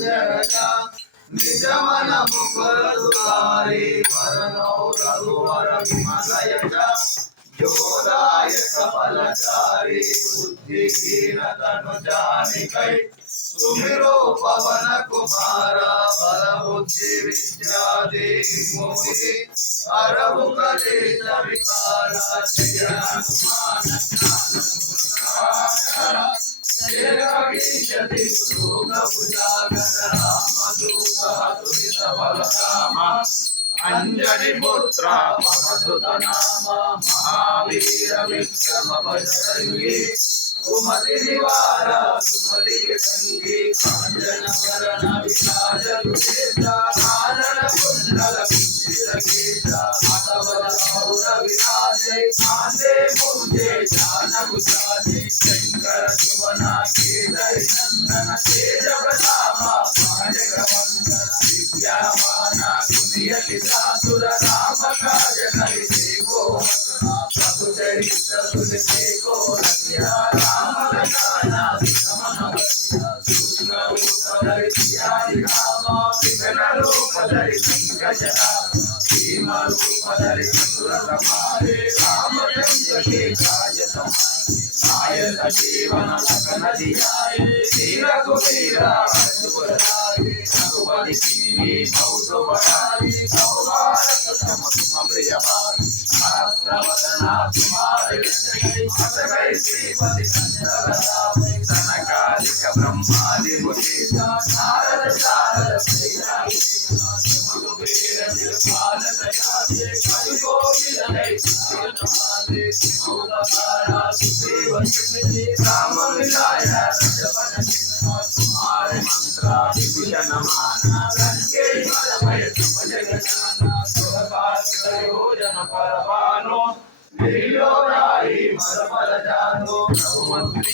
జరగా నిజమనము కొరదుకారి వరణౌ రఘువర విమలయజ యోదాయక ఫలచారి బుద్ధిహీనతను జానికై సుమిరో పవన కుమార బల బుద్ధి విద్యాది మోహి అరవు కలేశ వికార జయ హనుమాన జయ కవీశతి భుజాగర రామదూత దురిత బలరామ అంజని పుత్ర మధుత నామ మహావీర విక్రమ బజరంగి కుమతి నివార సుమతి సంగి కాంజన వరణ విరాజ రుచేత కానన కుండల కుంజిత కేశ మతవర గౌర విరాజై కాందే ముజే జానగు జాజి శంకర సువన కేదరి నందన తేజ ప్రతాప మాజగ వందన విద్యామాన కునియతి సాసుర రామ కాజ కరి దేవో ప్రభు చరిత్ర సునితే కో రత్య రామ లకానా సమన సూక్ష్మ రూపధరి ధ్యాని రామ విఘ్న రూపధరి సంగజన భీమ రూపధరి సురత మారే రామచంద్ర के काज समाये नायक जीवन लगन दियाए वीर कुबीरा रघुपति रघुपति की बहुत बड़ाई कहो भारत सम तुम प्रिय भाई सहस्रवदना तुम्हारे हत गए श्रीपति कंचन सनकादिक ब्रह्मादि मुनीश नारद शारद सैरागी कुबेर दिलपाल दया से कवि गोविंद है राम मिलाया रजवन तुम्हारे मंत्र विभीषण माना लंके बल भय सब जग जाना सुखपाल प्रयोजन परवानो लीलो राई मर बल जानो प्रभु मंत्री